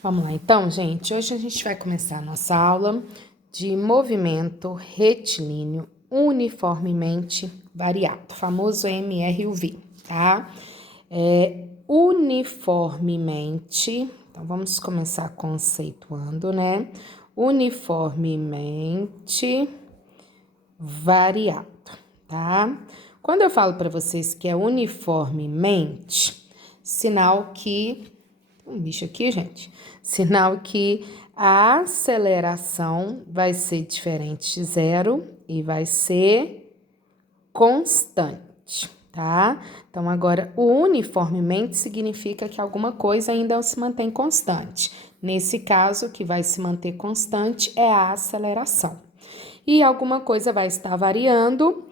Vamos lá, então, gente. Hoje a gente vai começar a nossa aula de movimento retilíneo uniformemente variado, famoso MRUV, tá? Uniformemente, então vamos começar conceituando, né? Uniformemente variado, tá? Quando eu falo para vocês que é uniformemente, sinal que um bicho aqui, gente. Sinal que a aceleração vai ser diferente de zero e vai ser constante, tá? Então, agora, o uniformemente significa que alguma coisa ainda se mantém constante. Nesse caso, o que vai se manter constante é a aceleração. E alguma coisa vai estar variando,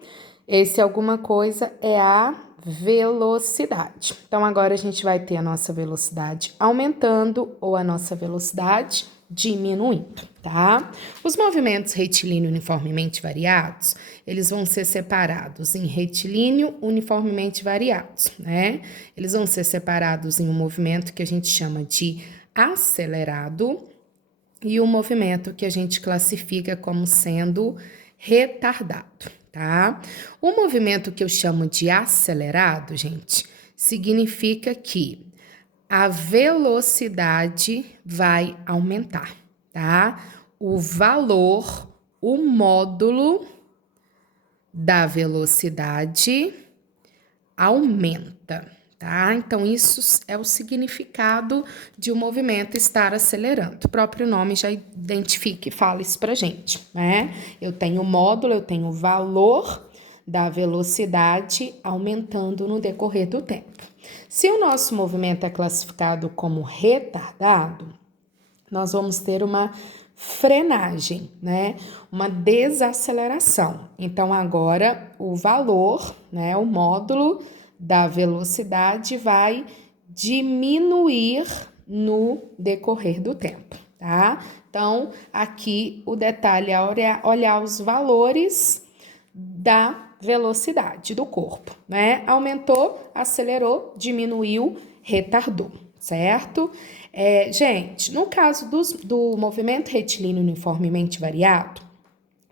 esse alguma coisa é a velocidade. Então, agora a gente vai ter a nossa velocidade aumentando ou a nossa velocidade diminuindo, tá? Os movimentos retilíneo uniformemente variados, eles vão ser separados em retilíneo uniformemente variados, né? Eles vão ser separados em um movimento que a gente chama de acelerado e um movimento que a gente classifica como sendo retardado, tá? O movimento que eu chamo de acelerado, gente, significa que a velocidade vai aumentar, tá? O valor, o módulo da velocidade aumenta, tá? Então, isso é o significado de um movimento estar acelerando. O próprio nome já identifica e fala isso pra gente, né? Eu tenho o módulo, eu tenho o valor da velocidade aumentando no decorrer do tempo. Se o nosso movimento é classificado como retardado, nós vamos ter uma frenagem, né? Uma desaceleração. Então, agora o valor, né? O módulo da velocidade vai diminuir no decorrer do tempo, tá? Então, aqui o detalhe é olhar os valores da velocidade do corpo, né? Aumentou, acelerou, diminuiu, retardou, certo? Gente, no caso do movimento retilíneo uniformemente variado,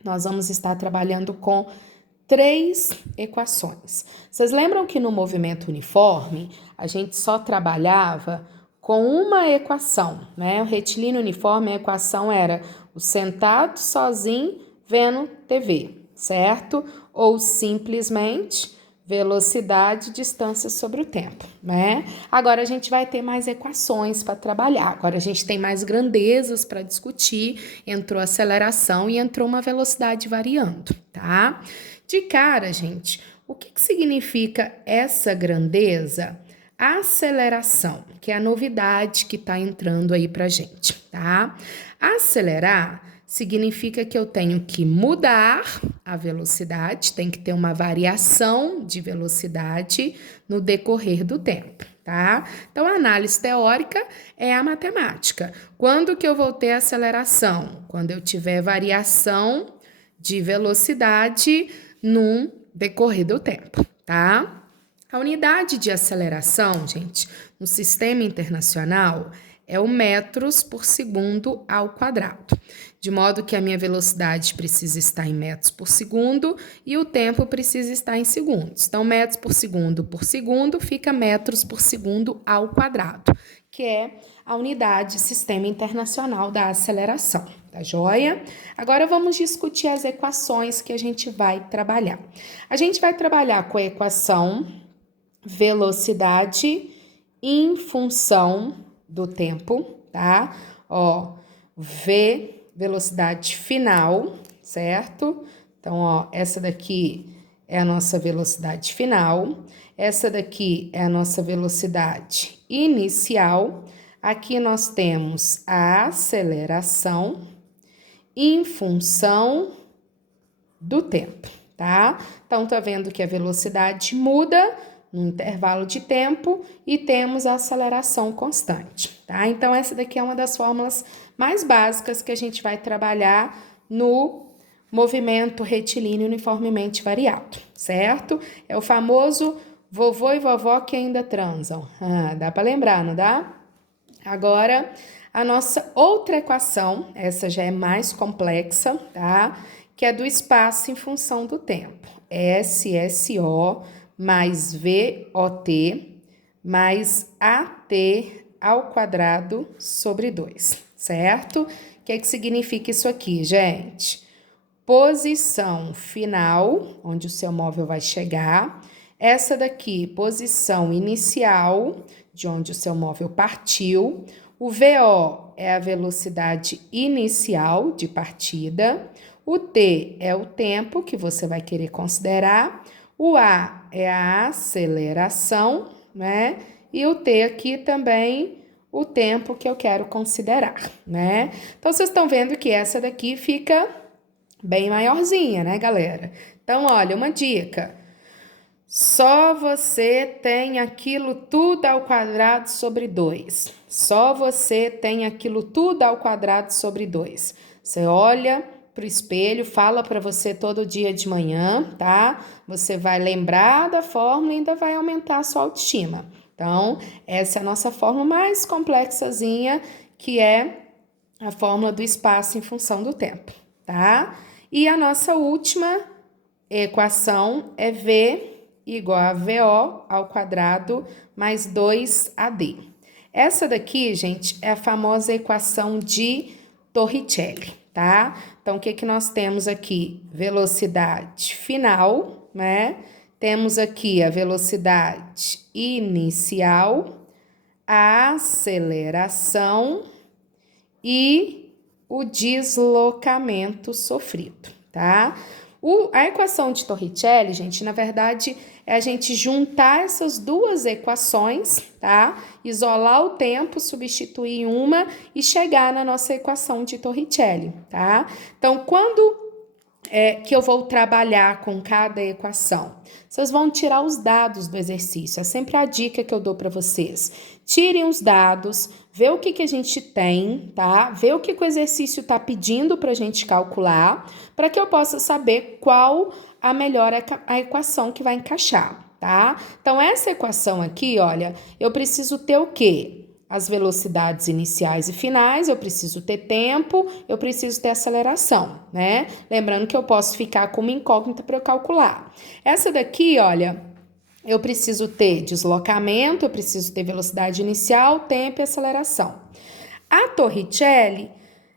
nós vamos estar trabalhando com 3 equações. Vocês lembram que no movimento uniforme, a gente só trabalhava com uma equação, né? O retilíneo uniforme, a equação era o sentado sozinho vendo TV, certo? Ou simplesmente velocidade, distância sobre o tempo, né? Agora a gente vai ter mais equações para trabalhar. Agora a gente tem mais grandezas para discutir. Entrou aceleração e entrou uma velocidade variando, tá? De cara, gente, o que significa essa grandeza? A aceleração, que é a novidade que está entrando aí para gente, tá? Acelerar significa que eu tenho que mudar a velocidade, tem que ter uma variação de velocidade no decorrer do tempo, tá? Então, a análise teórica é a matemática. Quando que eu vou ter aceleração? Quando eu tiver variação de velocidade no decorrer do tempo, tá? A unidade de aceleração, gente, no sistema internacional é o metros por segundo ao quadrado, de modo que a minha velocidade precisa estar em metros por segundo e o tempo precisa estar em segundos. Então, metros por segundo fica metros por segundo ao quadrado, que é a unidade sistema internacional da aceleração, tá joia? Agora vamos discutir as equações que a gente vai trabalhar. A gente vai trabalhar com a equação velocidade em função do tempo, tá? Ó, V, velocidade final, certo? Então, ó, essa daqui é a nossa velocidade final, essa daqui é a nossa velocidade inicial. Aqui nós temos a aceleração em função do tempo, tá? Então, tá vendo que a velocidade muda no intervalo de tempo e temos a aceleração constante, tá? Então, essa daqui é uma das fórmulas mais básicas que a gente vai trabalhar no movimento retilíneo uniformemente variado, certo? É o famoso vovô e vovó que ainda transam. Dá para lembrar, não dá? Agora, a nossa outra equação, essa já é mais complexa, tá? Que é do espaço em função do tempo. SSO mais VOT mais AT ao quadrado sobre 2, certo? O que significa isso aqui, gente? Posição final, onde o seu móvel vai chegar. Essa daqui, posição inicial, de onde o seu móvel partiu. O VO é a velocidade inicial de partida. O T é o tempo que você vai querer considerar. O A é a aceleração, né? E o T aqui também, o tempo que eu quero considerar, né? Então, vocês estão vendo que essa daqui fica bem maiorzinha, né, galera? Então, olha, uma dica. Só você tem aquilo tudo ao quadrado sobre 2. Só você tem aquilo tudo ao quadrado sobre 2. Você olha para o espelho, fala para você todo dia de manhã, tá? Você vai lembrar da fórmula e ainda vai aumentar a sua autoestima. Então, essa é a nossa fórmula mais complexazinha, que é a fórmula do espaço em função do tempo, tá? E a nossa última equação é V igual a VO ao quadrado mais 2AD. Essa daqui, gente, é a famosa equação de Torricelli, tá? Então, o que nós temos aqui? Velocidade final, né? Temos aqui a velocidade inicial, a aceleração e o deslocamento sofrido, tá? A equação de Torricelli, gente, na verdade, é a gente juntar essas duas equações, tá? Isolar o tempo, substituir uma e chegar na nossa equação de Torricelli, tá? Então, quando que eu vou trabalhar com cada equação? Vocês vão tirar os dados do exercício, é sempre a dica que eu dou para vocês. Tirem os dados, vê o que a gente tem, tá? Vê o que o exercício está pedindo para a gente calcular, para que eu possa saber qual a melhor a equação que vai encaixar, tá? Então, essa equação aqui, olha, eu preciso ter o quê? As velocidades iniciais e finais, eu preciso ter tempo, eu preciso ter aceleração, né? Lembrando que eu posso ficar com uma incógnita para eu calcular. Essa daqui, olha, eu preciso ter deslocamento, eu preciso ter velocidade inicial, tempo e aceleração. A Torricelli,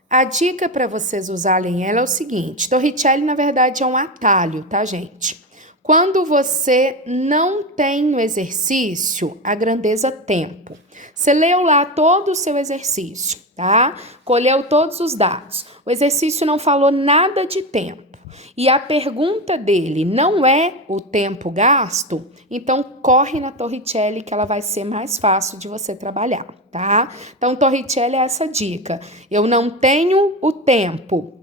a dica para vocês usarem ela é o seguinte: Torricelli, na verdade, é um atalho, tá, gente? Quando você não tem no exercício a grandeza tempo, você leu lá todo o seu exercício, tá? Colheu todos os dados. O exercício não falou nada de tempo. E a pergunta dele não é o tempo gasto, então corre na Torricelli que ela vai ser mais fácil de você trabalhar, tá? Então, Torricelli é essa dica. Eu não tenho o tempo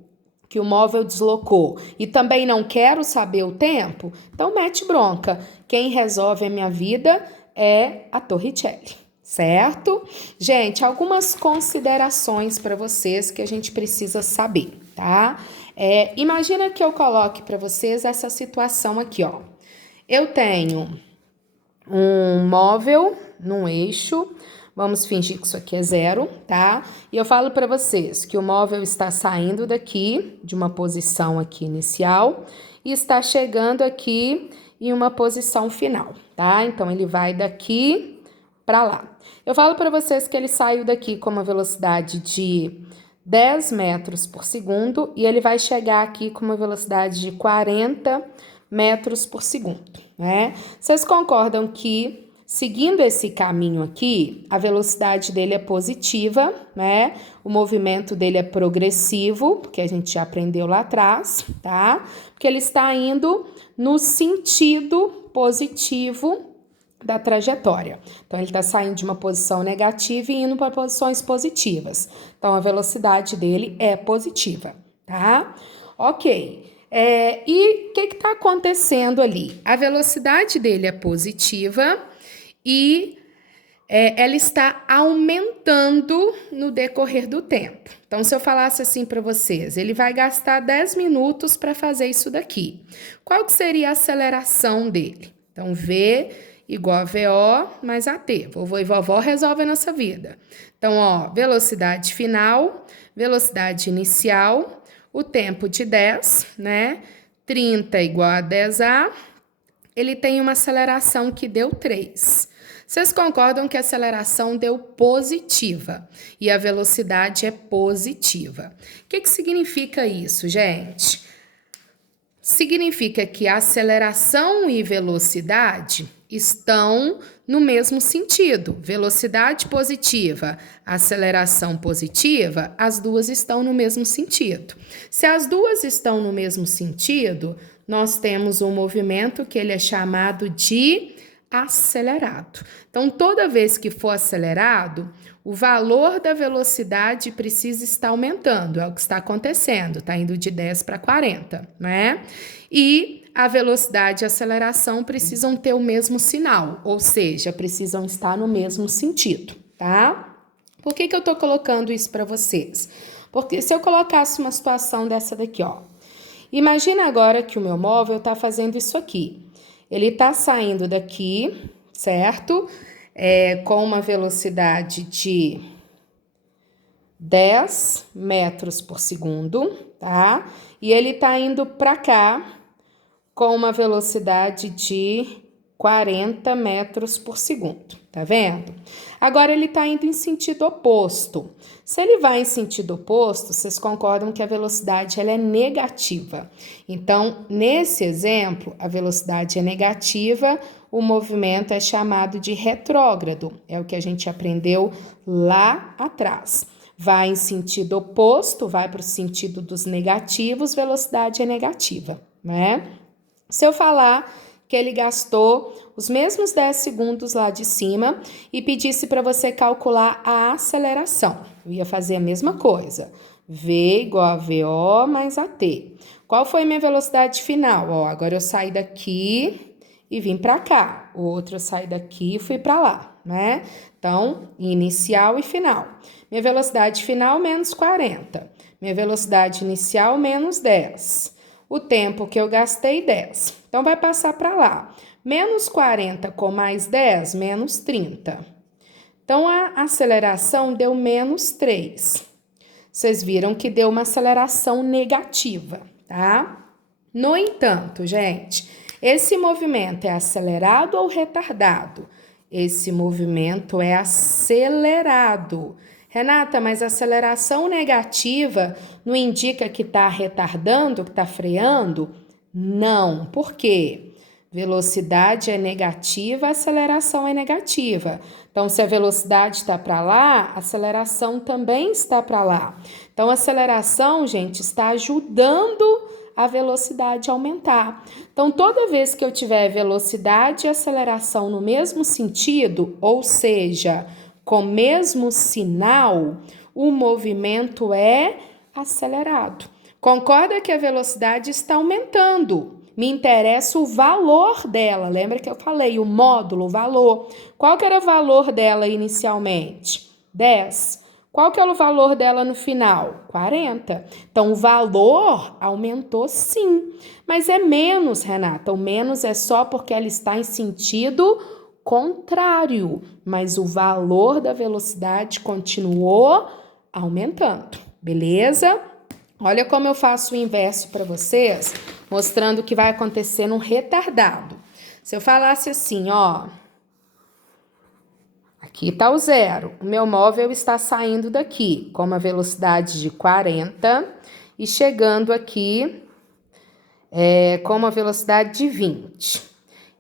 que o móvel deslocou e também não quero saber o tempo, então mete bronca. Quem resolve a minha vida é a Torricelli, certo? Gente, algumas considerações para vocês que a gente precisa saber, tá? Imagina que eu coloque para vocês essa situação aqui, ó. Eu tenho um móvel num eixo, vamos fingir que isso aqui é 0, tá? E eu falo para vocês que o móvel está saindo daqui, de uma posição aqui inicial, e está chegando aqui em uma posição final, tá? Então, ele vai daqui para lá. Eu falo para vocês que ele saiu daqui com uma velocidade de 10 metros por segundo e ele vai chegar aqui com uma velocidade de 40 metros por segundo, né? Vocês concordam que, seguindo esse caminho aqui, a velocidade dele é positiva, né? O movimento dele é progressivo, porque a gente já aprendeu lá atrás, tá? Porque ele está indo no sentido positivo da trajetória. Então, ele está saindo de uma posição negativa e indo para posições positivas. Então, a velocidade dele é positiva, tá? Ok. E o que está acontecendo ali? A velocidade dele é positiva e ela está aumentando no decorrer do tempo. Então, se eu falasse assim para vocês, ele vai gastar 10 minutos para fazer isso daqui. Qual que seria a aceleração dele? Então, V igual a VO mais AT. Vovô e vovó resolvem a nossa vida. Então, ó, velocidade final, velocidade inicial, o tempo de 10, né? 30 igual a 10A, ele tem uma aceleração que deu 3. Vocês concordam que a aceleração deu positiva e a velocidade é positiva. O que significa isso, gente? Significa que a aceleração e velocidade estão no mesmo sentido. Velocidade positiva, aceleração positiva, as duas estão no mesmo sentido. Se as duas estão no mesmo sentido, nós temos um movimento que ele é chamado de acelerado. Então, toda vez que for acelerado, o valor da velocidade precisa estar aumentando, é o que está acontecendo, está indo de 10 para 40, né? E a velocidade e a aceleração precisam ter o mesmo sinal, ou seja, precisam estar no mesmo sentido, tá? Por que eu estou colocando isso para vocês? Porque se eu colocasse uma situação dessa daqui, ó, imagina agora que o meu móvel está fazendo isso aqui. Ele está saindo daqui, certo? Com uma velocidade de 10 metros por segundo, tá? E ele está indo para cá com uma velocidade de 40 metros por segundo, tá vendo? Agora ele está indo em sentido oposto. Se ele vai em sentido oposto, vocês concordam que a velocidade ela é negativa. Então, nesse exemplo, a velocidade é negativa, o movimento é chamado de retrógrado. É o que a gente aprendeu lá atrás. Vai em sentido oposto, vai para o sentido dos negativos, velocidade é negativa, né? Se eu falar que ele gastou os mesmos 10 segundos lá de cima e pedisse para você calcular a aceleração, eu ia fazer a mesma coisa. V igual a VO mais AT. Qual foi minha velocidade final? Ó, agora eu saí daqui e vim para cá. O outro eu saí daqui e fui para lá, né? Então, inicial e final. Minha velocidade final, menos 40. Minha velocidade inicial, menos 10. O tempo que eu gastei, 10. Então, vai passar para lá. Menos 40 com mais 10, menos 30. Então, a aceleração deu menos 3. Vocês viram que deu uma aceleração negativa, tá? No entanto, gente, esse movimento é acelerado ou retardado? Esse movimento é acelerado. Renata, mas a aceleração negativa não indica que está retardando, que está freando? Não. Por quê? Velocidade é negativa, aceleração é negativa. Então, se a velocidade está para lá, a aceleração também está para lá. Então, a aceleração, gente, está ajudando a velocidade a aumentar. Então, toda vez que eu tiver velocidade e aceleração no mesmo sentido, ou seja, com o mesmo sinal, o movimento é acelerado. Concorda que a velocidade está aumentando. Me interessa o valor dela. Lembra que eu falei o módulo, o valor. Qual que era o valor dela inicialmente? 10. Qual que era o valor dela no final? 40. Então, o valor aumentou sim. Mas é menos, Renata. O menos é só porque ela está em sentido contrário, mas o valor da velocidade continuou aumentando, beleza? Olha como eu faço o inverso para vocês, mostrando o que vai acontecer no retardado. Se eu falasse assim, ó, aqui está o zero, o meu móvel está saindo daqui com uma velocidade de 40 e chegando aqui com uma velocidade de 20.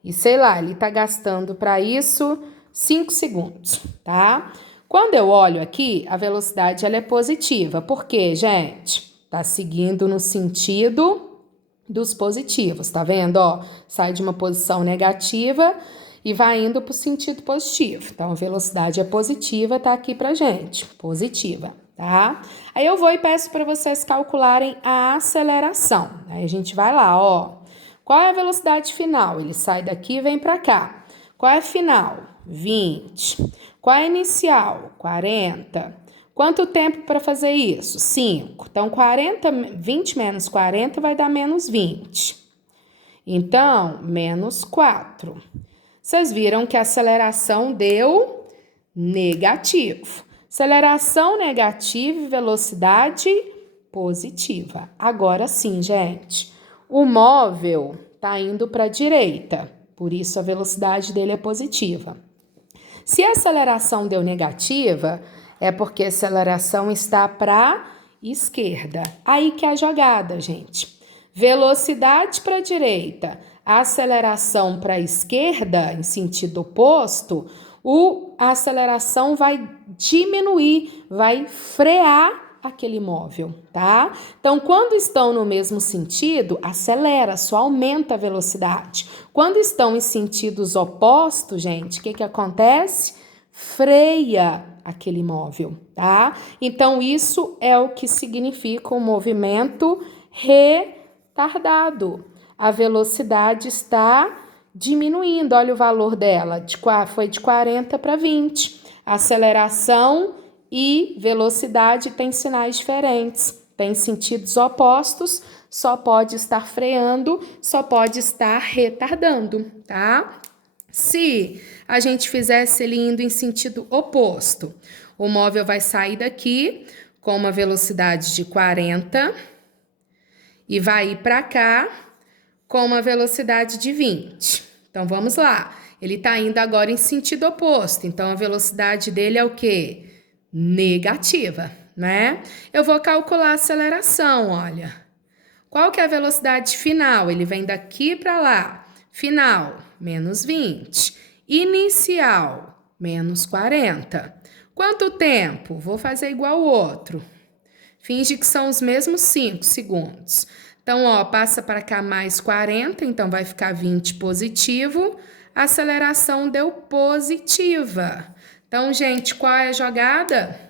E sei lá, ele está gastando para isso 5 segundos, tá? Quando eu olho aqui, a velocidade ela é positiva. Por quê, gente? Tá seguindo no sentido dos positivos, tá vendo? Ó, sai de uma posição negativa e vai indo para o sentido positivo. Então, a velocidade é positiva, tá aqui pra gente, positiva, tá? Aí eu vou e peço para vocês calcularem a aceleração. Aí a gente vai lá, ó. Qual é a velocidade final? Ele sai daqui e vem para cá. Qual é a final? 20. Qual é a inicial? 40. Quanto tempo para fazer isso? 5. Então, 20 menos 40 vai dar menos 20. Então, menos 4. Vocês viram que a aceleração deu negativo. Aceleração negativa e velocidade positiva. Agora sim, gente. O móvel está indo para a direita, por isso a velocidade dele é positiva. Se a aceleração deu negativa, é porque a aceleração está para a esquerda. Aí que é a jogada, gente. Velocidade para a direita, aceleração para a esquerda, em sentido oposto, a aceleração vai diminuir, vai frear aquele móvel, tá? Então, quando estão no mesmo sentido, acelera, só aumenta a velocidade. Quando estão em sentidos opostos, gente, o que acontece? Freia aquele móvel, tá? Então, isso é o que significa um movimento retardado. A velocidade está diminuindo, olha o valor dela, foi de 40 para 20. Aceleração e velocidade têm sinais diferentes, têm sentidos opostos, só pode estar freando, só pode estar retardando, tá? Se a gente fizesse ele indo em sentido oposto, o móvel vai sair daqui com uma velocidade de 40 e vai ir para cá com uma velocidade de 20. Então, vamos lá. Ele está indo agora em sentido oposto, então a velocidade dele é o quê? Negativa, né? Eu vou calcular a aceleração, olha. Qual que é a velocidade final? Ele vem daqui para lá. Final, menos 20. Inicial, menos 40. Quanto tempo? Vou fazer igual o outro. Finge que são os mesmos 5 segundos. Então, ó, passa para cá mais 40, então vai ficar 20 positivo. A aceleração deu positiva. Então, gente, qual é a jogada?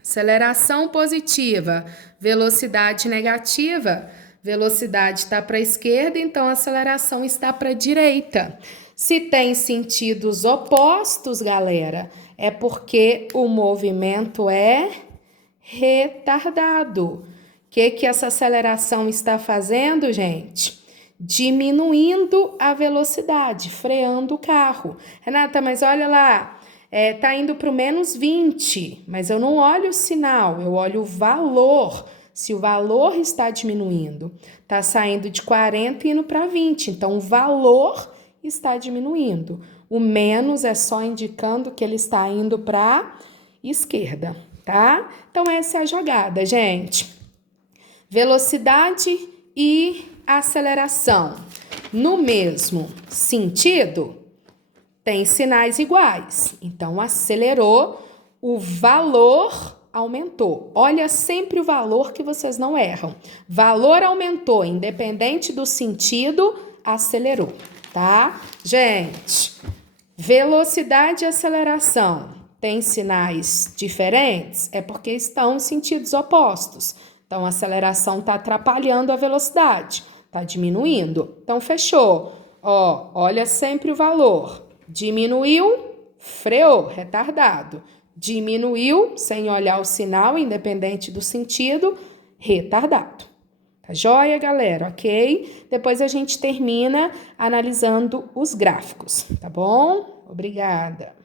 Aceleração positiva, velocidade negativa. Velocidade está para a esquerda, então a aceleração está para a direita. Se tem sentidos opostos, galera, é porque o movimento é retardado. O que essa aceleração está fazendo, gente? Diminuindo a velocidade, freando o carro. Renata, mas olha lá, tá indo para o menos 20, mas eu não olho o sinal, eu olho o valor. Se o valor está diminuindo, está saindo de 40 e indo para 20, então o valor está diminuindo. O menos é só indicando que ele está indo para a esquerda, tá? Então essa é a jogada, gente. Velocidade e aceleração no mesmo sentido tem sinais iguais. Então, acelerou, o valor aumentou. Olha sempre o valor que vocês não erram. Valor aumentou, independente do sentido, acelerou, tá? Gente, velocidade e aceleração tem sinais diferentes? É porque estão em sentidos opostos. Então, a aceleração está atrapalhando a velocidade, está diminuindo. Então, fechou. Ó, olha sempre o valor. Diminuiu, freou, retardado. Diminuiu, sem olhar o sinal, independente do sentido, retardado. Tá joia, galera? Ok? Depois a gente termina analisando os gráficos, tá bom? Obrigada.